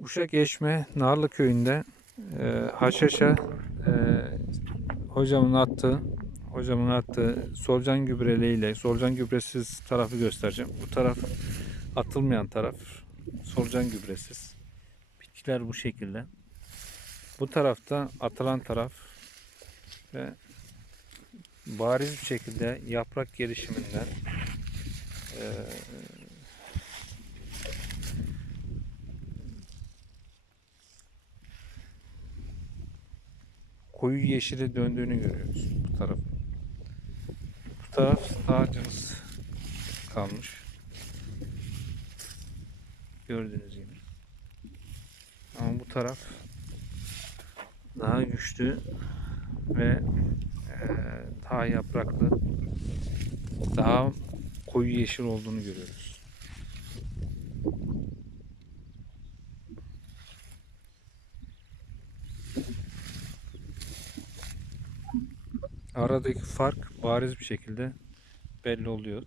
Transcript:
Uşak Eşme Narlı köyünde e, haşhaşa e, hocamın attığı hocamın attığı solucan gübreliyle solucan gübresiz tarafı göstereceğim. Bu taraf atılmayan taraf solucan gübresiz. Bitkiler bu şekilde. Bu tarafta atılan taraf ve bariz bir şekilde yaprak gelişiminden koyu yeşile döndüğünü görüyoruz bu taraf. Bu taraf ağacımız kalmış. Gördüğünüz gibi. Ama bu taraf daha güçlü ve eee, daha yapraklı, daha koyu yeşil olduğunu görüyoruz. Aradaki fark bariz bir şekilde belli oluyor.